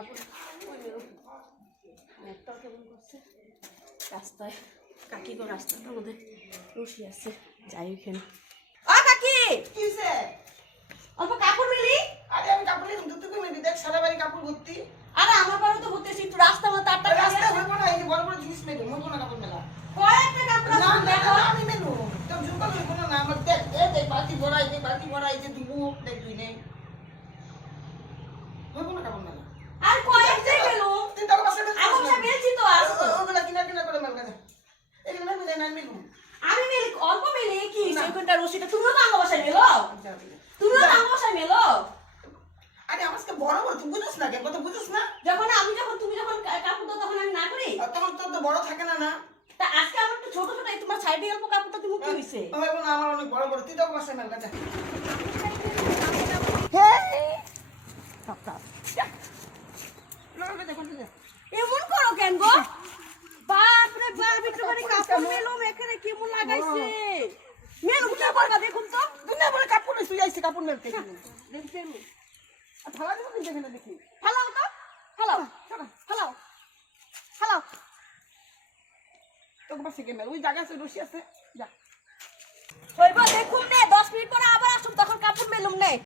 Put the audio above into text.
কাপড় ম্যাটটাও কেমন করছে রাস্তায়। কাকি গো রাস্তাটার মধ্যে রশি আছে, যাই ওখানে। ও কাকি কি হইছে? অল্প কাপড় মিলি। আরে আমি কাপড় নিলাম, তুই কই মেলি? দেখ সারা বাড়ি কাপড় ভর্তি। আরে আমার বাড়ি তো বলতেছি একটু রাস্তা মতো তারটা রাস্তা হইব না, এই যে বড় বড় জিনিস মেলি, হইব না কাপড় মেলা। কয়েকটা কাপড় না আছে না দেখো। না, আমি মেলু। তো জুকাল হইব না, আমার দেখ দেখ বালতি ভরাই দে, বালতি ভরাই যে দিব, দেখ তুই নেই। হইব না কাপড় মেলা। আর কয়েকটা মেলো। তুই তো বাসা মেল। আমি সব বেলছি তো আসতো। ওগুলা কিনা কিনা করে মেল গেছে। এগুলা মিলে না মেলু। আমি মেলি অল্প মেলি কি সেখানটা রশিটা তুমিও তো আমার বাসায় মেলো। তুমিও তো আমার বাসায় মেলো। আরে আমাকে বড় বড় তুই বুঝছ না, কেন কথা বুঝছ না? তুমি যখন কাপড় দাও তখন আমি না করি। তখন তো বড় থাকে না না। তা আজকে আমার তো ছোট ছোট তোমার সাইডে অল্প কাপড়টা তুমি কি হইছে? হইব না, আমার অনেক বড় বড়, তুই তো বাসা মেল গেছে। এমন করো কেন গো? বাপ রে বাপ, একটু করে কাপড় মেলো এখানে কেমন লাগাইছে। মেলো কি করবা দেখুন তো। দুনিয়া বড় কাপড় শুই আইছে কাপড় মেলতে। দেখছেন? আর ভালো দিব কিন্তু এখানে দেখি। ফালাও তো, ফালাও ফালাও ফালাও। তোকে পাশে কে মেল, ওই জায়গা আছে, রশি আছে, যা। হইবা দেখুন নে 10 মিনিট পরে আবার আসুন, তখন কাপড় মেলুম নে।